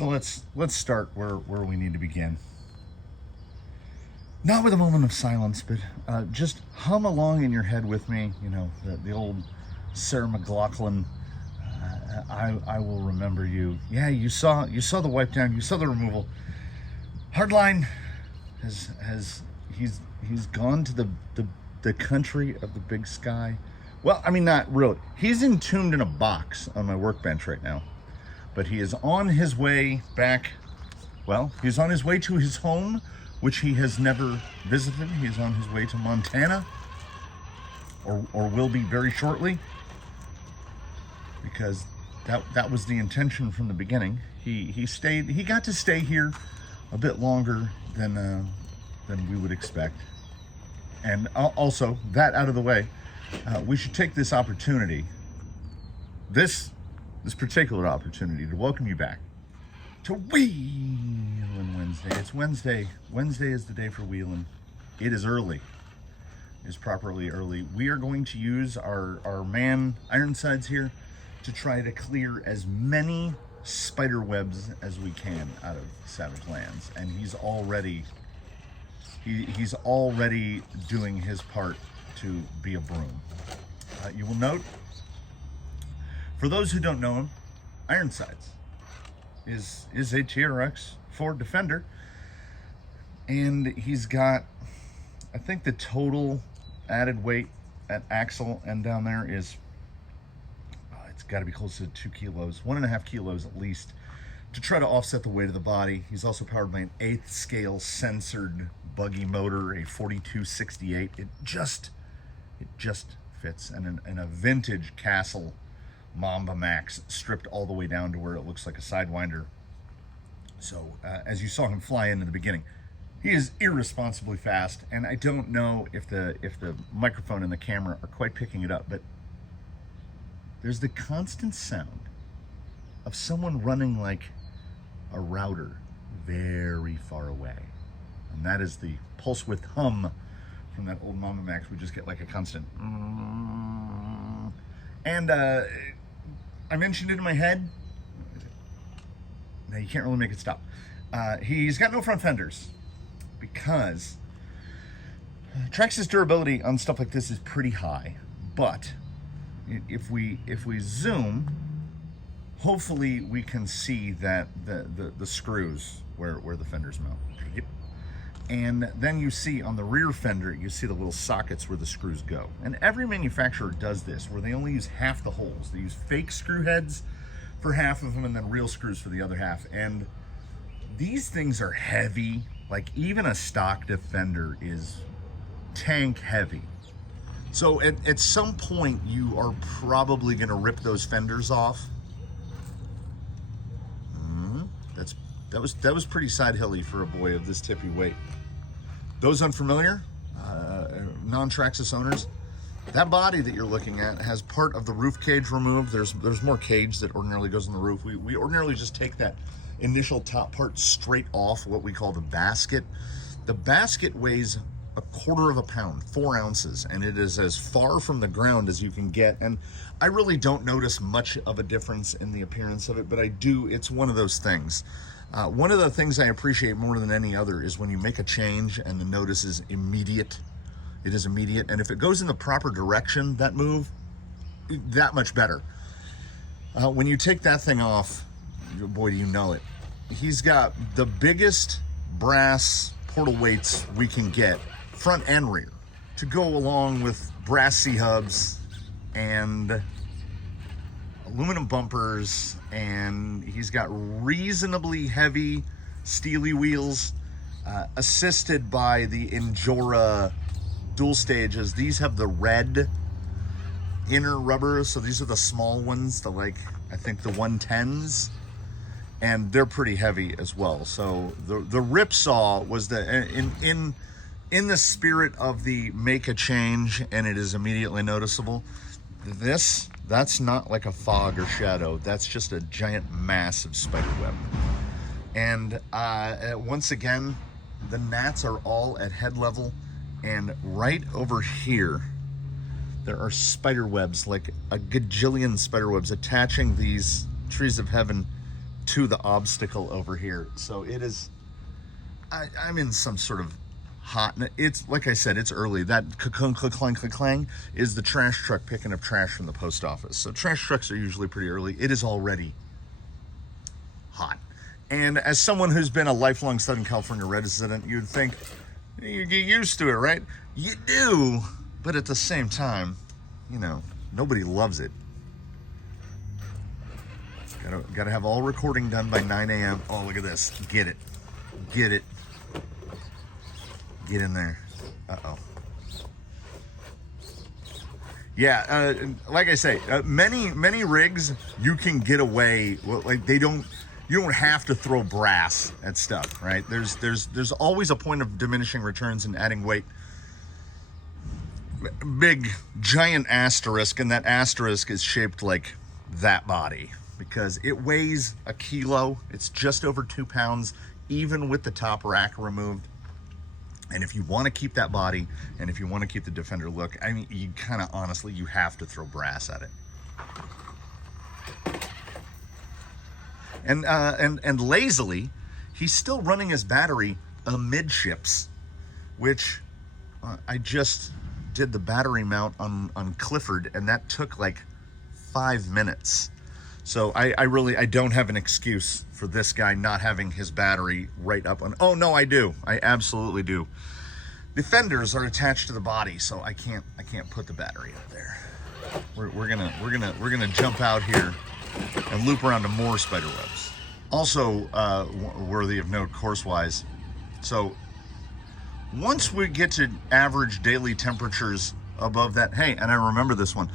So let's start where we need to begin. Not with a moment of silence, but just hum along in your head with me. You know, the old Sarah McLachlan. I will remember you. Yeah, you saw the wipe down. You saw the removal. Hardline he's gone to the country of the big sky. Well, I mean, not really. He's entombed in a box on my workbench right now. But he is on his way back. Well, he's on his way to his home, which he has never visited. He's on his way to Montana, or will be very shortly, because that was the intention from the beginning. He got to stay here a bit longer than we would expect. And also, that out of the way, we should take this opportunity, this particular opportunity, to welcome you back to Wheelin Wednesday. It's Wednesday. Wednesday is the day for Wheelin. It is early. It is properly early. We are going to use our man Ironsides here to try to clear as many spiderwebs as we can out of Savage Lands, and he's already doing his part to be a broom. You will note, for those who don't know him, Ironsides is a TRX 4 Defender, and he's got, I think the total added weight at axle and down there is, it's got to be close to 2 kilos, 1.5 kilos at least, to try to offset the weight of the body. He's also powered by an 8th scale censored buggy motor, a 4268. It just fits, and a vintage Castle Mamba Max stripped all the way down to where it looks like a Sidewinder. So as you saw him fly in the beginning, he is irresponsibly fast, and I don't know if the microphone and the camera are quite picking it up, but there's the constant sound of someone running like a router very far away, and that is the pulse width hum from that old Mamba Max. We just get like a constant and I mentioned it in my head. Now you can't really make it stop. He's got no front fenders because Traxxas durability on stuff like this is pretty high, but if we zoom, hopefully we can see that the screws where the fenders mount. Yep. And then you see on the rear fender, you see the little sockets where the screws go. And every manufacturer does this, where they only use half the holes. They use fake screw heads for half of them and then real screws for the other half. And these things are heavy. Like, even a stock Defender is tank heavy. So at some point, you are probably gonna rip those fenders off. That was pretty side hilly for a boy of this tippy weight. Those unfamiliar, non-Traxxas owners, that body that you're looking at has part of the roof cage removed. There's more cage that ordinarily goes on the roof. We ordinarily just take that initial top part straight off what we call the basket. The basket weighs 1/4 pound, 4 ounces, and it is as far from the ground as you can get. And I really don't notice much of a difference in the appearance of it, but I do. It's one of those things. One of the things I appreciate more than any other is when you make a change and the notice is immediate. It is immediate, and if it goes in the proper direction, that move, that much better. When you take that thing off, boy, do you know it. He's got the biggest brass portal weights we can get, front and rear, to go along with brass C-hubs and aluminum bumpers, and he's got reasonably heavy steely wheels, assisted by the Injora dual stages. These have the red inner rubber, so these are the small ones, I think the 110s, and they're pretty heavy as well. So the Ripsaw was in the spirit of the make a change and it is immediately noticeable. That's not like a fog or shadow. That's just a giant mass of spiderweb. And once again, the gnats are all at head level, and right over here there are spiderwebs, like a gajillion spiderwebs attaching these trees of heaven to the obstacle over here. So it is, I'm in some sort of hot, it's like I said, it's early. That clang, clang, clang is the trash truck picking up trash from the post office. So trash trucks are usually pretty early. It is already hot. And as someone who's been a lifelong Southern California resident, you'd think you get used to it, right? You do, but at the same time, you know, nobody loves it. Gotta have all recording done by 9 a.m. Oh, look at this. Get it. Get it. Get in there. Uh-oh. Yeah, like I say, many rigs, you can get away, like you don't have to throw brass at stuff, right? There's always a point of diminishing returns and adding weight. Big, giant asterisk, and that asterisk is shaped like that body because it weighs a kilo. It's just over 2 pounds, even with the top rack removed. And if you want to keep that body, and if you want to keep the Defender look, I mean, you kind of honestly, you have to throw brass at it. And lazily, he's still running his battery amidships, which I just did the battery mount on Clifford, and that took like 5 minutes. So I don't have an excuse for this guy not having his battery right up on. Oh no, I do. I absolutely do. The fenders are attached to the body, so I can't put the battery up there. We're gonna jump out here and loop around to more Spiderwebs. Also worthy of note course-wise. So once we get to average daily temperatures above that, hey, and I remember this one,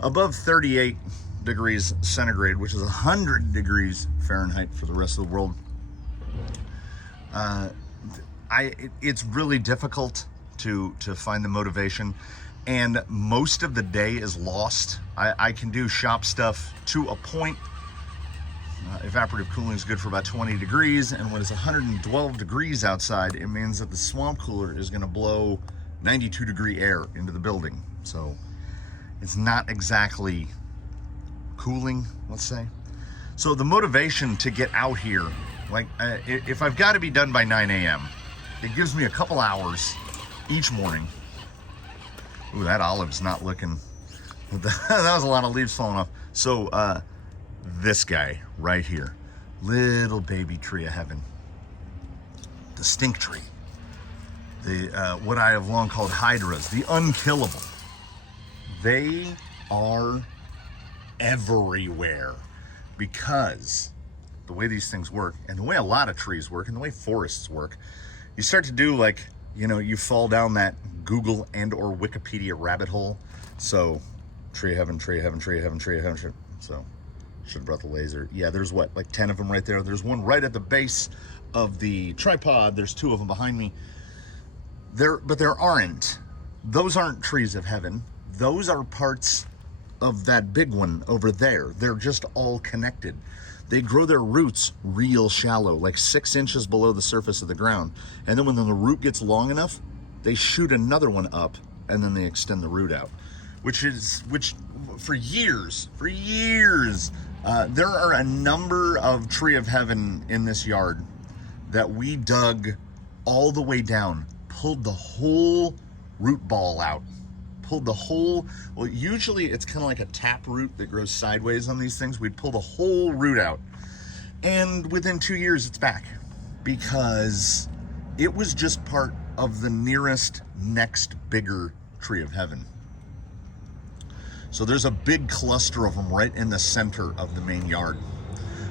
above 38 degrees centigrade, which is 100 degrees Fahrenheit for the rest of the world, it's really difficult to find the motivation, and most of the day is lost. I can do shop stuff to a point. Evaporative cooling is good for about 20 degrees, and when it's 112 degrees outside, it means that the swamp cooler is going to blow 92 degree air into the building. So it's not exactly cooling, let's say. So the motivation to get out here, like if I've got to be done by 9 a.m., it gives me a couple hours each morning. Ooh, that olive's not looking, that was a lot of leaves falling off. So this guy right here, little baby tree of heaven, the stink tree, the what I have long called hydras, the unkillable. They are everywhere because the way these things work, and the way a lot of trees work, and the way forests work, you start to do, like, you know, you fall down that Google and or Wikipedia rabbit hole. So tree of heaven, tree of heaven, tree of heaven, tree of heaven. So should have brought the laser. Yeah, there's what, like 10 of them right there. There's one right at the base of the tripod. There's 2 of them behind me. But there aren't. Those aren't trees of heaven. Those are parts of that big one over there. They're just all connected. They grow their roots real shallow, like 6 inches below the surface of the ground. And then when the root gets long enough, they shoot another one up, and then they extend the root out. Which for years, there are a number of tree of heaven in this yard that we dug all the way down, pulled the whole root ball out. Well, usually it's kind of like a tap root that grows sideways on these things. We'd pull the whole root out. And within 2 years, it's back because it was just part of the nearest next bigger tree of heaven. So there's a big cluster of them right in the center of the main yard.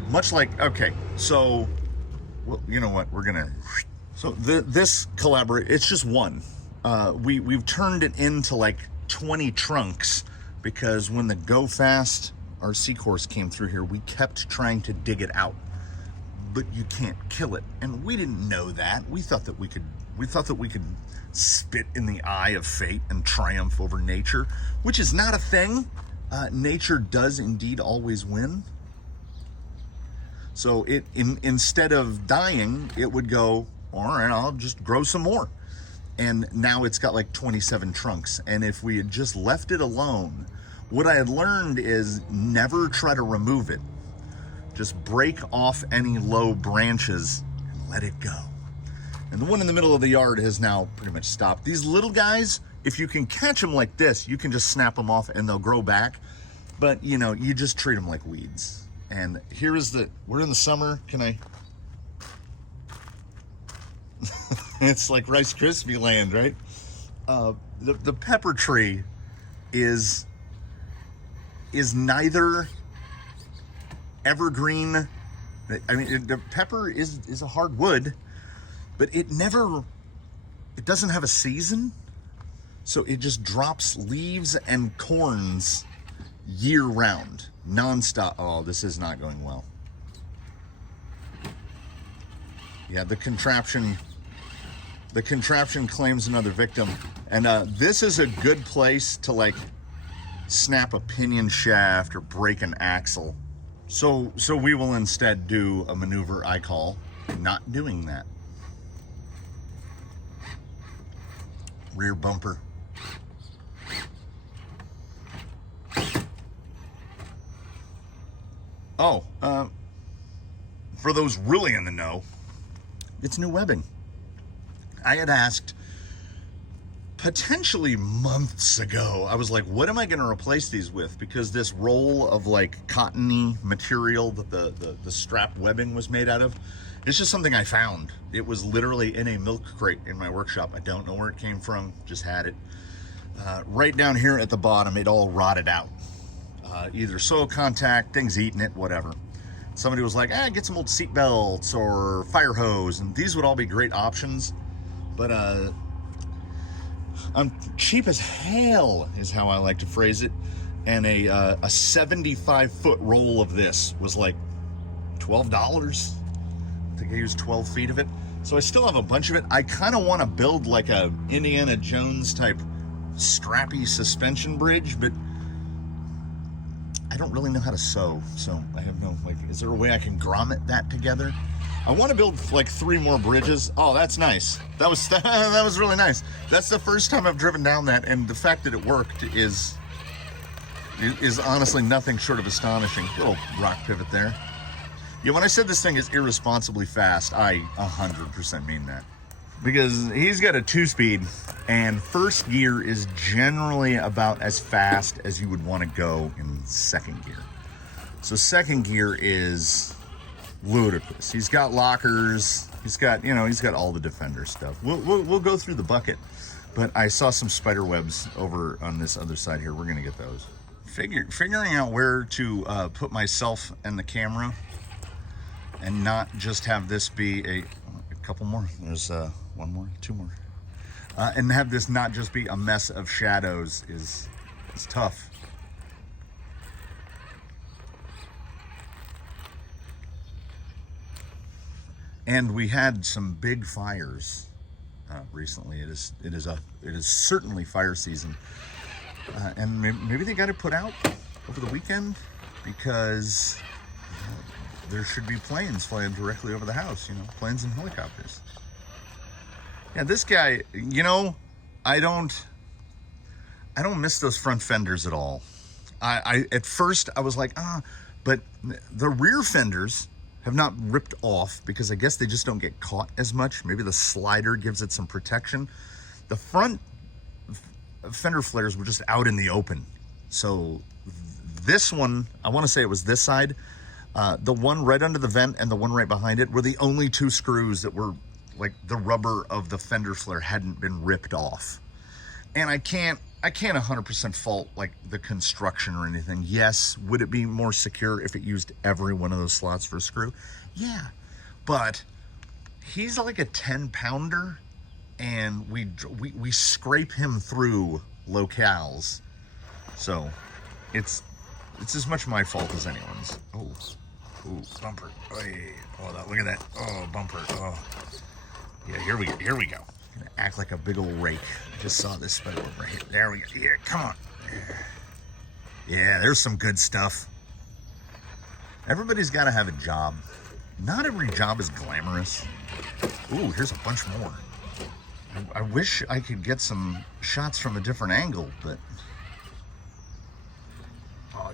Much like, okay, so, well, you know what, this collaborate, it's just one. We've turned it into like 20 trunks because when the Go Fast RC course came through here, we kept trying to dig it out, but you can't kill it. And we didn't know that. We thought that we could spit in the eye of fate and triumph over nature, which is not a thing. Nature does indeed always win. So instead of dying, it would go, all right, I'll just grow some more. And now it's got like 27 trunks. And if we had just left it alone, what I had learned is never try to remove it. Just break off any low branches and let it go. And the one in the middle of the yard has now pretty much stopped. These little guys, if you can catch them like this, you can just snap them off and they'll grow back. But, you know, you just treat them like weeds. And here is we're in the summer. Can I? It's like Rice Krispie land, right? The pepper tree is neither evergreen. I mean, the pepper is a hard wood, but it doesn't have a season. So it just drops leaves and corns year round, nonstop. Oh, this is not going well. Yeah, the contraption claims another victim. And this is a good place to like snap a pinion shaft or break an axle. So we will instead do a maneuver I call not doing that. Rear bumper. Oh, for those really in the know, it's new webbing. I had asked potentially months ago, I was like, what am I going to replace these with? Because this roll of like cottony material that the strap webbing was made out of, it's just something I found. It was literally in a milk crate in my workshop. I don't know where it came from, just had it. Right down here at the bottom, it all rotted out. Either soil contact, things eating it, whatever. Somebody was like, get some old seat belts or fire hose, and these would all be great options. But I'm cheap as hell is how I like to phrase it. And a 75-foot roll of this was like $12. I think I used 12 feet of it. So I still have a bunch of it. I kind of want to build like a Indiana Jones type strappy suspension bridge, but I don't really know how to sew. So I have no, like, is there a way I can grommet that together? I want to build like 3 more bridges. Oh, that's nice. That was really nice. That's the first time I've driven down that, and the fact that it worked is honestly nothing short of astonishing. Little rock pivot there. Yeah, when I said this thing is irresponsibly fast, I 100% mean that. Because he's got a 2-speed, and first gear is generally about as fast as you would want to go in second gear. So second gear is ludicrous. He's got lockers. He's got all the Defender stuff. We'll go through the bucket, but I saw some Spiderwebs over on this other side here. We're gonna get those. Figuring out where to put myself and the camera, and not just have this be a couple more. There's 1 more, 2 more, and have this not just be a mess of shadows is tough. And we had some big fires recently. It is certainly fire season, and maybe they got it put out over the weekend because there should be planes flying directly over the house. Planes and helicopters. Yeah, this guy. I don't miss those front fenders at all. I at first I was like, but the rear fenders have not ripped off because I guess they just don't get caught as much. Maybe the slider gives it some protection. The front fender flares were just out in the open. So this one, I want to say it was this side, the one right under the vent and the one right behind it were the only 2 screws that were like the rubber of the fender flare hadn't been ripped off. And I can't 100% fault like the construction or anything. Yes, would it be more secure if it used every one of those slots for a screw? Yeah, but he's like a 10-pounder, and we scrape him through locales, so it's as much my fault as anyone's. Oh, bumper! Look at that! Oh, bumper! Oh, yeah. Here we go. Gonna act like a big old rake. Just saw this spider right here. There we go. Yeah, come on. Yeah, there's some good stuff. Everybody's got to have a job. Not every job is glamorous. Ooh, here's a bunch more. I wish I could get some shots from a different angle, but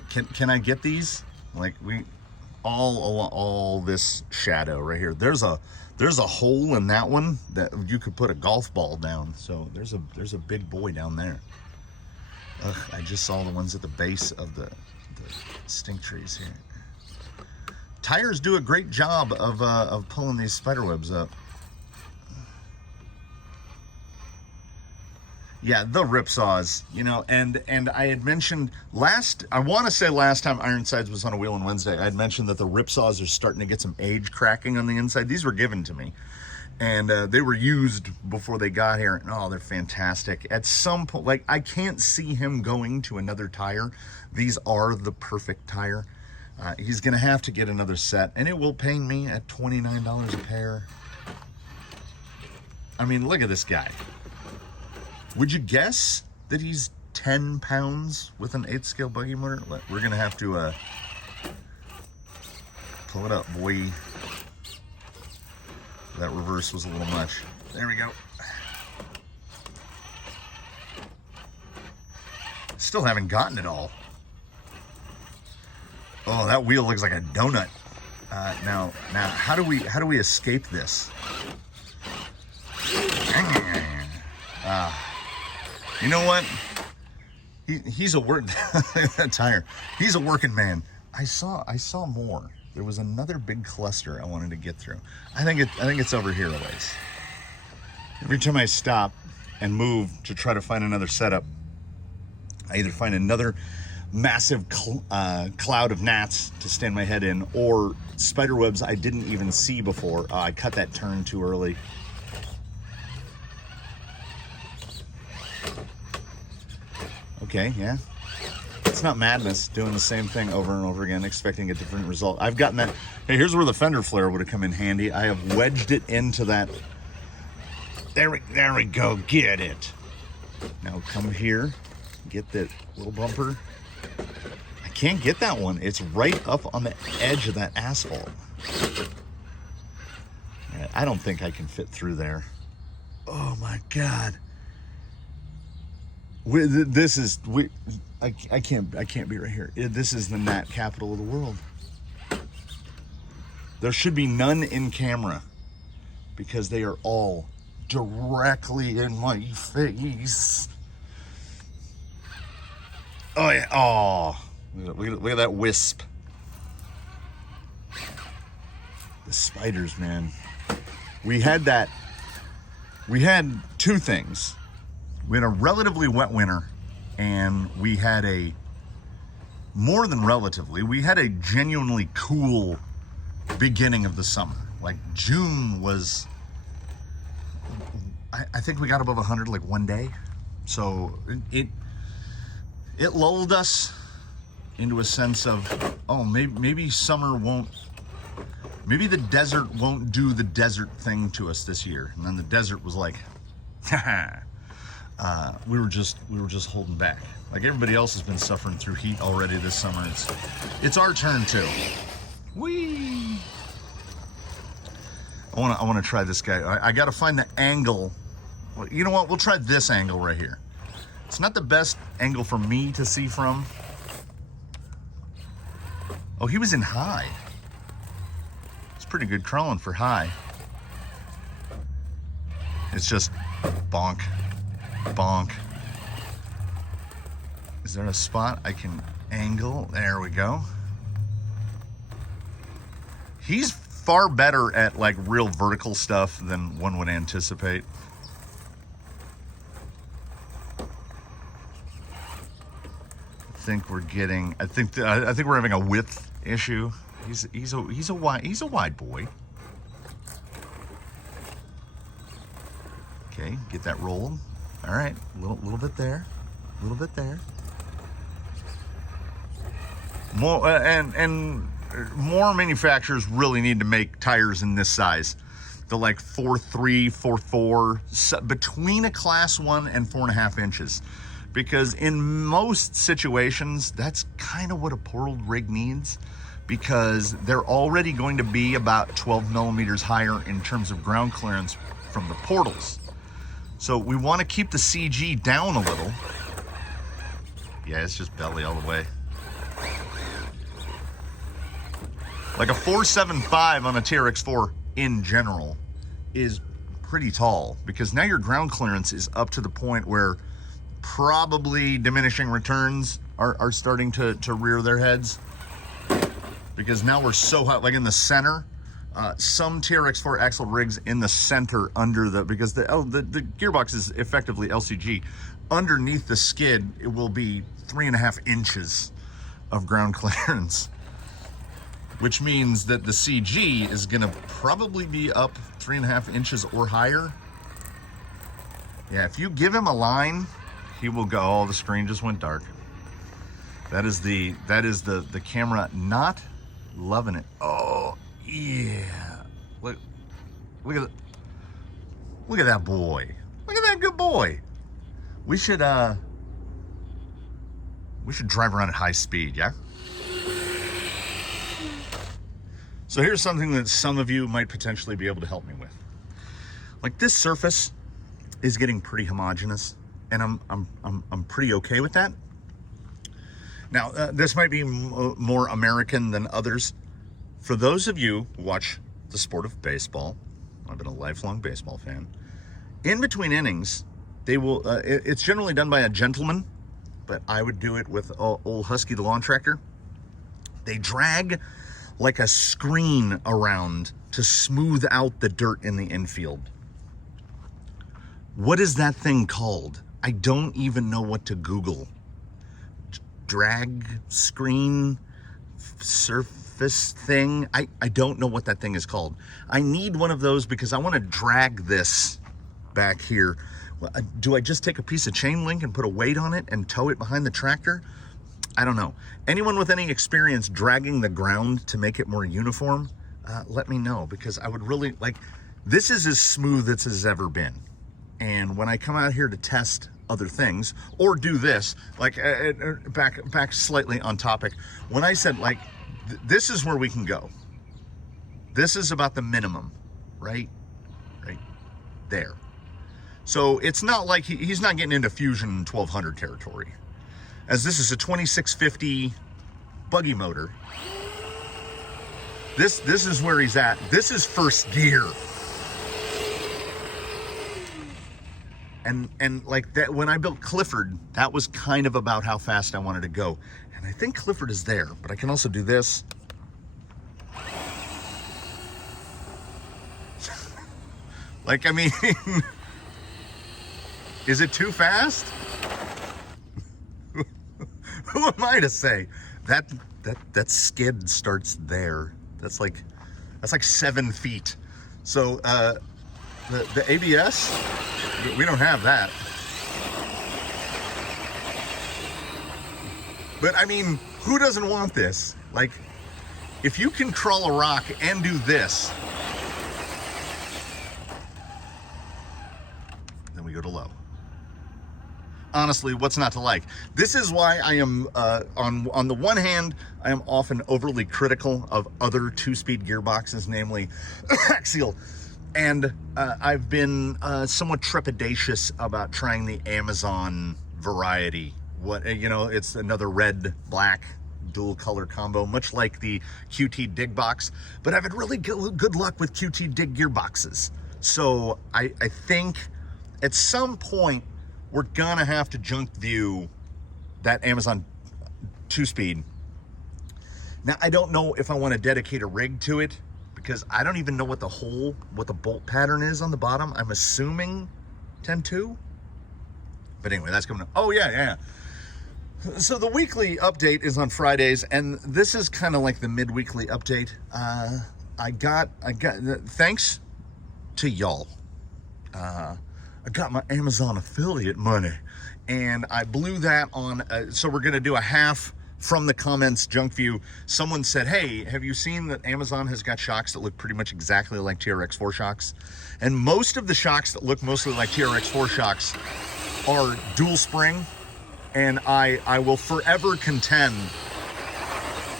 can I get these? Like all this shadow right here. There's a hole in that one that you could put a golf ball down. So there's a big boy down there. Ugh, I just saw the ones at the base of the stink trees here. Tires do a great job of pulling these spiderwebs up. Yeah, the ripsaws, you know, and I had mentioned I want to say last time Ironsides was on a Wheelin Wednesday, I had mentioned that the ripsaws are starting to get some age cracking on the inside. These were given to me, and they were used before they got here. And oh, they're fantastic. At some point, like, I can't see him going to another tire. These are the perfect tire. He's gonna have to get another set, and it will pain me at $29 a pair. I mean, look at this guy. Would you guess that he's 10 pounds with an 8th scale buggy motor? We're gonna have to pull it up, boy. That reverse was a little much. There we go. Still haven't gotten it all. Oh, that wheel looks like a donut. Now, how do we escape this? You know what? He's a work that tire. He's a working man. I saw more. There was another big cluster I wanted to get through. I think it's over here a ways. Every time I stop and move to try to find another setup, I either find another massive cloud of gnats to stand my head in, or spiderwebs I didn't even see before. I cut that turn too early. Okay, yeah. It's not madness doing the same thing over and over again, expecting a different result. I've gotten that. Hey, here's where the fender flare would have come in handy. I have wedged it into that. There we go. Get it. Now come here. Get that little bumper. I can't get that one. It's right up on the edge of that asphalt. I don't think I can fit through there. Oh my God. I can't be right here. This is the gnat capital of the world. There should be none in camera because they are all directly in my face. Oh yeah. Oh, look at that wisp. The spiders, man. We had two things. We had a relatively wet winter, and we had we had a genuinely cool beginning of the summer. Like June was, I think we got above 100 like one day. So it lulled us into a sense of, oh, maybe summer won't, maybe the desert won't do the desert thing to us this year. And then the desert was like, haha. We were just holding back. Like everybody else has been suffering through heat already this summer. It's our turn too. Whee! I want to try this guy. I got to find the angle. Well, you know what? We'll try this angle right here. It's not the best angle for me to see from. Oh, he was in high. It's pretty good crawling for high. It's just bonk. Bonk. Is there a spot I can angle? There we go. He's far better at like real vertical stuff than one would anticipate. I think we're having a width issue. He's a wide boy. Okay, get that rolling. All right, a little bit there, a little bit there. More and more manufacturers really need to make tires in this size. The like 4.3, 4.4, between a class 1 and 4.5 inches, because in most situations that's kind of what a portaled rig needs, because they're already going to be about 12 millimeters higher in terms of ground clearance from the portals. So we want to keep the CG down a little. Yeah, it's just belly all the way. Like a 475 on a TRX4 in general is pretty tall, because now your ground clearance is up to the point where probably diminishing returns are starting to rear their heads, because now we're so hot, like in the center. Some TRX4 axle rigs in the center under the, because the gearbox is effectively LCG, underneath the skid it will be 3.5 inches of ground clearance, which means that the CG is gonna probably be up 3.5 inches or higher. Yeah, if you give him a line, he will go, oh, the screen just went dark. That is the camera not loving it. Oh, yeah. Look at that boy. Look at that good boy. We should drive around at high speed, yeah? So here's something that some of you might potentially be able to help me with. Like, this surface is getting pretty homogeneous, and I'm pretty okay with that. Now, this might be more American than others. For those of you who watch the sport of baseball, I've been a lifelong baseball fan. In between innings, they will. It's generally done by a gentleman, but I would do it with old Husky the lawn tractor. They drag like a screen around to smooth out the dirt in the infield. What is that thing called? I don't even know what to Google. Drag screen surface thing? I don't know what that thing is called. I need one of those because I want to drag this back here. Do I just take a piece of chain link and put a weight on it and tow it behind the tractor? I don't know. Anyone with any experience dragging the ground to make it more uniform, let me know, because I would really like, this is as smooth as it's ever been. And when I come out here to test other things or do this, like back slightly on topic, when I said like, this is where we can go. This is about the minimum, right there. So it's not like he's not getting into Fusion 1200 territory, as this is a 2650 buggy motor. This is where he's at. This is first gear. And like that, when I built Clifford, that was kind of about how fast I wanted to go. And I think Clifford is there, but I can also do this. Like, I mean, is it too fast? Who am I to say? That skid starts there. That's like 7 feet. So the ABS, we don't have that. But I mean, who doesn't want this? Like, if you can crawl a rock and do this, then we go to low. Honestly, what's not to like? This is why I am, on the one hand, I am often overly critical of other two-speed gearboxes, namely axial. And I've been somewhat trepidatious about trying the Amazon variety. It's another red-black dual color combo, much like the QT Dig box. But I've had really good luck with QT Dig gearboxes. So I think at some point, we're gonna have to junk view that Amazon 2-speed. Now, I don't know if I want to dedicate a rig to it, because I don't even know what the bolt pattern is on the bottom. I'm assuming 10-2. But anyway, that's coming up. Oh yeah. So the weekly update is on Fridays, and this is kind of like the mid-weekly update. I got thanks to y'all. I got my Amazon affiliate money, and I blew that on. So we're gonna do a half from the comments junk view. Someone said, hey, have you seen that Amazon has got shocks that look pretty much exactly like TRX4 shocks? And most of the shocks that look mostly like TRX4 shocks are dual spring. And I will forever contend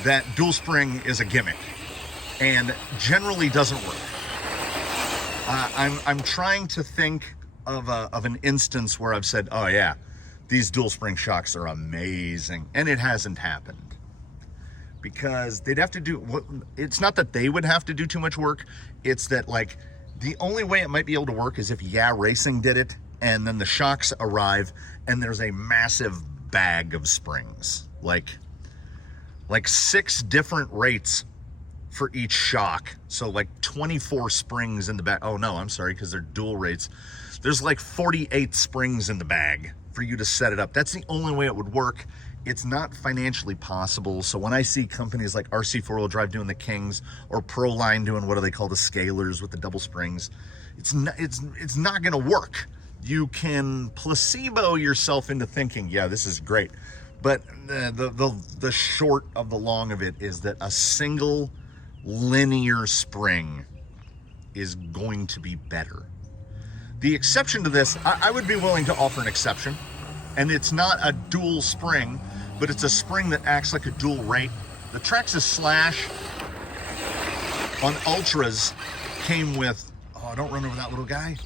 that dual spring is a gimmick and generally doesn't work. I'm trying to think of an instance where I've said, oh yeah, these dual spring shocks are amazing, and it hasn't happened. because they'd have to do, it's not that they would have to do too much work, it's that like the only way it might be able to work is if Yeah Racing did it, and then the shocks arrive and there's a massive bag of springs, like 6 different rates for each shock. So like 24 springs in the bag. Oh no, I'm sorry, because they're dual rates. There's like 48 springs in the bag for you to set it up. That's the only way it would work. It's not financially possible. So when I see companies like RC 4-wheel drive doing the Kings, or Proline doing, what do they call, the Scalers with the double springs, it's not gonna work. You can placebo yourself into thinking, yeah, this is great. But the short of the long of it is that a single linear spring is going to be better. The exception to this, I would be willing to offer an exception, and it's not a dual spring, but it's a spring that acts like a dual rate. The Traxxas Slash on Ultras came with, oh, don't run over that little guy.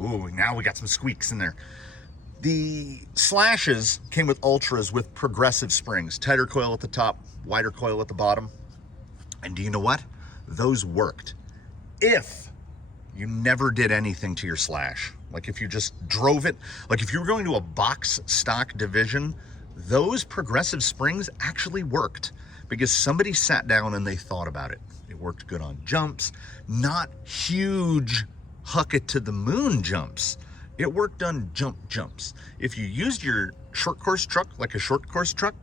Ooh, now we got some squeaks in there. The Slashes came with Ultras with progressive springs, tighter coil at the top, wider coil at the bottom. And do you know what? Those worked. If you never did anything to your Slash, like if you just drove it, like if you were going to a box stock division, those progressive springs actually worked because somebody sat down and they thought about it. It worked good on jumps, not huge huck it to the moon jumps. It worked on jumps. If you used your short course truck like a short course truck,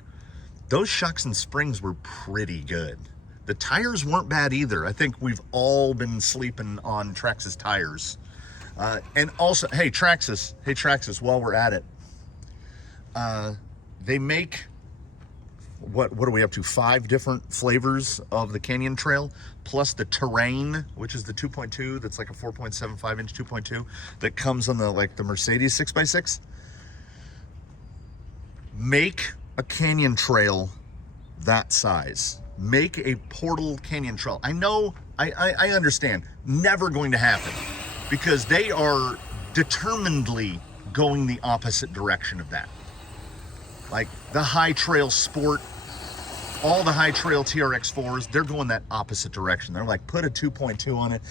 those shocks and springs were pretty good. The tires weren't bad either. I think we've all been sleeping on Traxxas tires. And also, hey Traxxas, while we're at it, they make, what are we up to? 5 different flavors of the Canyon Trail, plus the Terrain, which is the 2.2, that's like a 4.75 inch 2.2 that comes on the Mercedes 6x6. Make a Canyon Trail that size. Make a Portal Canyon Trail. I know, I understand, never going to happen, because they are determinedly going the opposite direction of that. Like the High Trail Sport, all the High Trail TRX4s, they're going that opposite direction. They're like, put a 2.2 on it.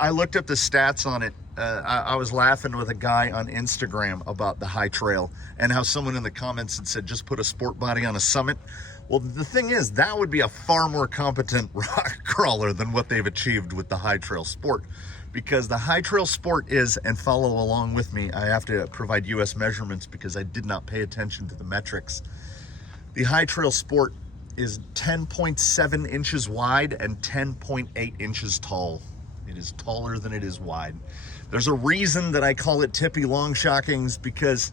I looked up the stats on it. I was laughing with a guy on Instagram about the High Trail and how someone in the comments had said, just put a sport body on a Summit. Well, the thing is, that would be a far more competent rock crawler than what they've achieved with the High Trail Sport. Because the High Trail Sport is, and follow along with me, I have to provide US measurements because I did not pay attention to the metrics. The High Trail Sport is 10.7 inches wide and 10.8 inches tall. It is taller than it is wide. There's a reason that I call it tippy long shockings, because,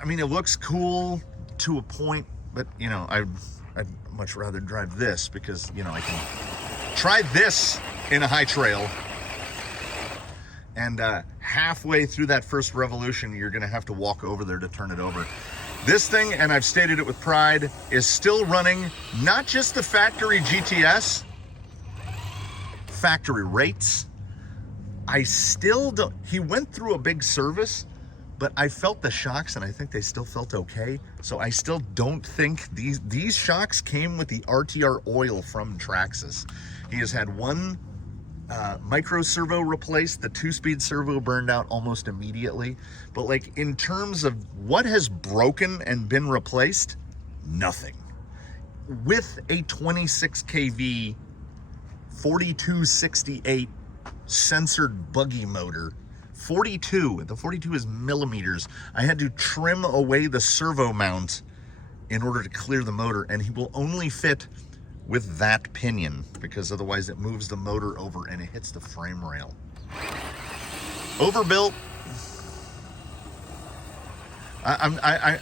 I mean, it looks cool to a point, but, you know, I'd much rather drive this because, you know, I can try this in a High Trail, and halfway through that first revolution, you're gonna have to walk over there to turn it over. This thing, and I've stated it with pride, is still running not just the factory GTS, factory rates. I still don't, he went through a big service, but I felt the shocks and I think they still felt okay. So I still don't think these shocks came with the RTR oil from Traxxas. He has had one micro servo replaced. The 2-speed servo burned out almost immediately. But like in terms of what has broken and been replaced, nothing. With a 26 kV 4268 censored buggy motor, the 42 is millimeters. I had to trim away the servo mount in order to clear the motor, and he will only fit with that pinion because otherwise it moves the motor over and it hits the frame rail. Overbuilt. I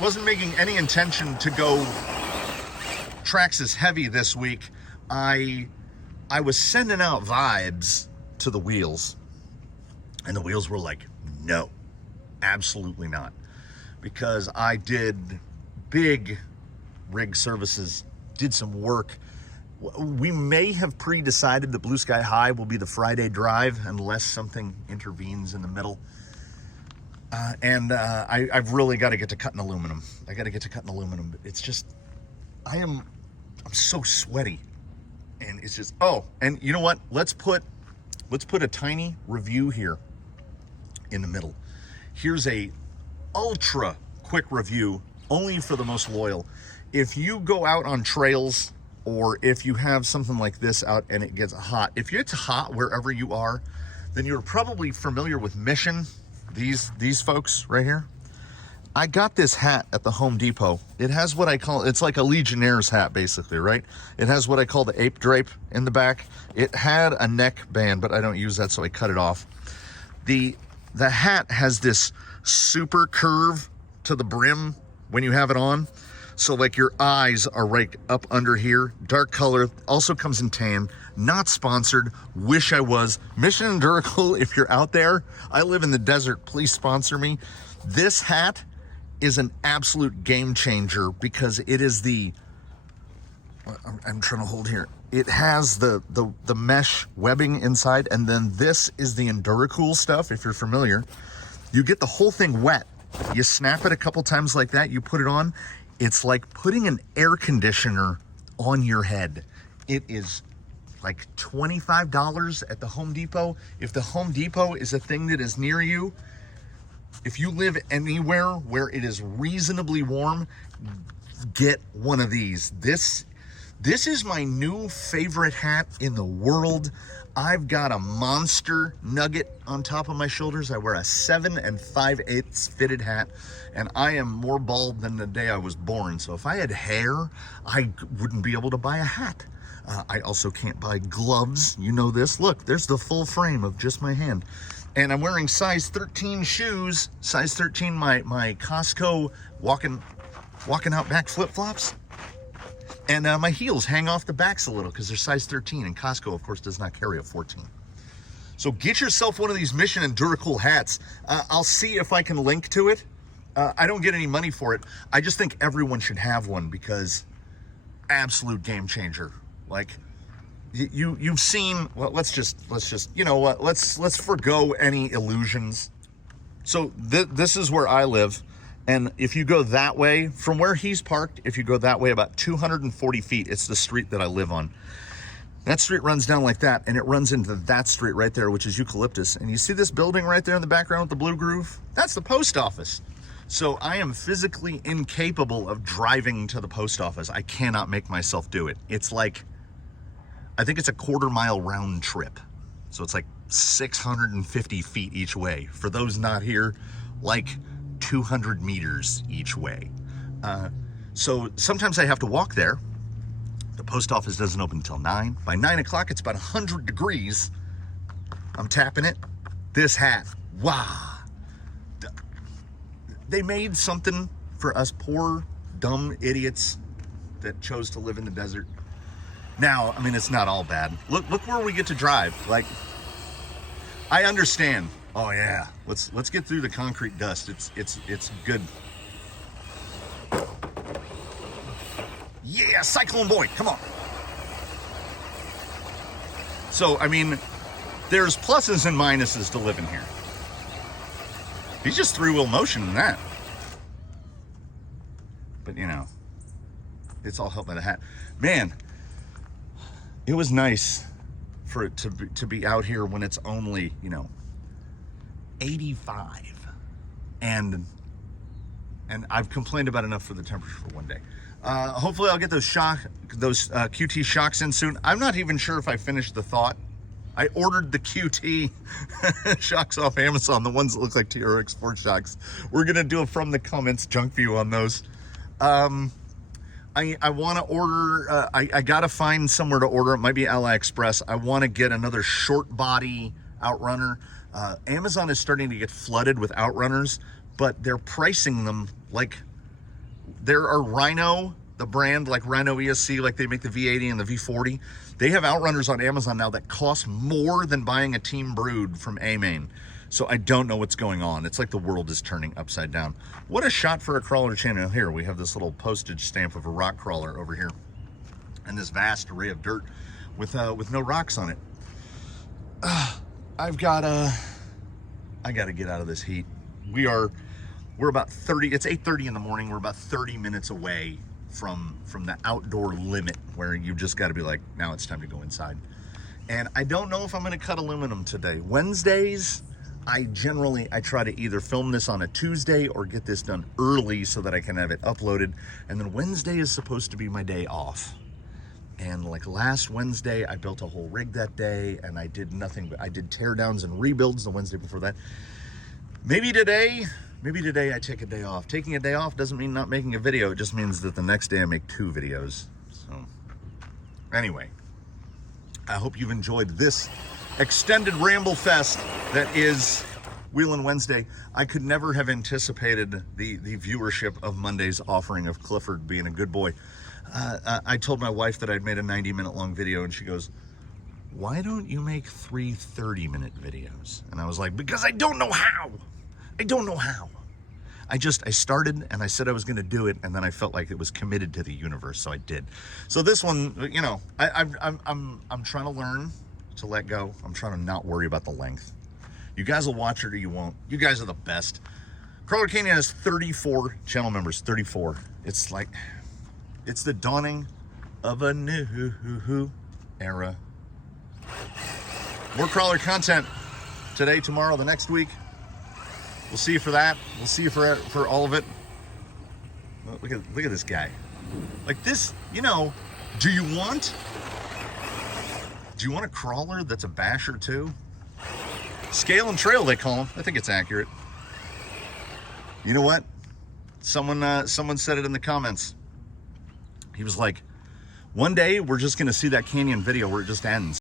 wasn't making any intention to go Traxxas heavy this week. I was sending out vibes to the wheels, and the wheels were like, no, absolutely not. Because I did big rig services, did some work. We may have pre-decided that Blue Sky High will be the Friday drive unless something intervenes in the middle. I've really got to get to cutting aluminum. I got to get to cutting aluminum. It's just, I'm so sweaty, and it's just, oh, and you know what? Let's put a tiny review here in the middle. Here's a ultra quick review, only for the most loyal. If you go out on trails, or if you have something like this out and it gets hot, if it's hot wherever you are, then you're probably familiar with Mission, these folks right here. I got this hat at the Home Depot. It has what I call, it's like a Legionnaire's hat basically, right? It has what I call the ape drape in the back. It had a neck band, but I don't use that, so I cut it off. The hat has this super curve to the brim when you have it on. So like your eyes are right up under here. Dark color, also comes in tan. Not sponsored, wish I was. Mission Endurical, if you're out there, I live in the desert, please sponsor me. This hat is an absolute game changer because it is I'm trying to hold here. It has the mesh webbing inside, and then this is the Enduracool stuff, if you're familiar. You get the whole thing wet. You snap it a couple times like that, you put it on. It's like putting an air conditioner on your head. It is like $25 at the Home Depot. If the Home Depot is a thing that is near you, if you live anywhere where it is reasonably warm, get one of these. This is my new favorite hat in the world. I've got a monster nugget on top of my shoulders. I wear a 7 5/8 fitted hat, and I am more bald than the day I was born. So if I had hair, I wouldn't be able to buy a hat. I also can't buy gloves. You know this. Look, there's the full frame of just my hand. And I'm wearing size 13 shoes. Size 13, my Costco walking out back flip-flops. And my heels hang off the backs a little because they're size 13, and Costco, of course, does not carry a 14. So get yourself one of these Mission Enduracool hats. I'll see if I can link to it. I don't get any money for it. I just think everyone should have one because absolute game changer. Like you've seen. Well, let's just you know what? Let's forgo any illusions. So this is where I live. And if you go that way, from where he's parked, if you go that way about 240 feet, it's the street that I live on. That street runs down like that, and it runs into that street right there, which is eucalyptus. And you see this building right there in the background with the blue groove? That's the post office. So I am physically incapable of driving to the post office. I cannot make myself do it. It's like, I think it's a quarter-mile round trip. So it's like 650 feet each way. For those not here, like 200 meters each way. So sometimes I have to walk there. The post office doesn't open until 9. By 9 o'clock, it's about 100 degrees. I'm tapping it. This hat, wow. They made something for us poor, dumb idiots that chose to live in the desert. Now, I mean, it's not all bad. Look where we get to drive. Like, I understand. Oh yeah, let's get through the concrete dust. It's good. Yeah, Cyclone Boy, come on. So I mean, there's pluses and minuses to living here. He's just three-wheel motion in that. But you know, it's all helped by the hat. Man, it was nice for it to be out here when it's only, you know, 85, and I've complained about enough for the temperature for one day. Hopefully I'll get those QT shocks in soon. I'm not even sure if I finished the thought. I ordered the QT shocks off Amazon, the ones that look like TRX 4 shocks. We're gonna do a from the comments junk view on those. I want to order, I gotta find somewhere to order. It might be AliExpress. I want to get another short body Outrunner. Amazon is starting to get flooded with Outrunners, but they're pricing them like, there are Rhino, the brand, like Rhino ESC, like they make the V80 and the V40. They have Outrunners on Amazon now that cost more than buying a Team Brood from A-Main. So I don't know what's going on. It's like the world is turning upside down. What a shot for a crawler channel. Here we have this little postage stamp of a rock crawler over here, and this vast array of dirt with no rocks on it. I gotta get out of this heat. We're about 30, it's 8:30 in the morning. We're about 30 minutes away from the outdoor limit where you just got to be like, now it's time to go inside. And I don't know if I'm going to cut aluminum today. Wednesdays, I try to either film this on a Tuesday or get this done early so that I can have it uploaded. And then Wednesday is supposed to be my day off. And like last Wednesday, I built a whole rig that day, and I did nothing but I did teardowns and rebuilds the Wednesday before that. Maybe today I take a day off. Taking a day off doesn't mean not making a video. It just means that the next day I make 2 videos. So anyway, I hope you've enjoyed this extended ramble fest that is Wheelin' Wednesday. I could never have anticipated the viewership of Monday's offering of Clifford being a good boy. I told my wife that I'd made a 90-minute long video, and she goes, why don't you make 3 30-minute videos? And I was like, because I don't know how. I don't know how. I started, and I said I was going to do it, and then I felt like it was committed to the universe, so I did. So this one, you know, I'm trying to learn to let go. I'm trying to not worry about the length. You guys will watch it or you won't. You guys are the best. Crawler Canyon has 34 channel members, 34. It's like, it's the dawning of a new era. More crawler content today, tomorrow, the next week. We'll see you for that. We'll see you for all of it. Look at this guy. Like this, you know, do you want a crawler that's a basher too? Scale and trail, they call him. I think it's accurate. You know what? Someone said it in the comments. He was like, one day we're just gonna see that canyon video where it just ends.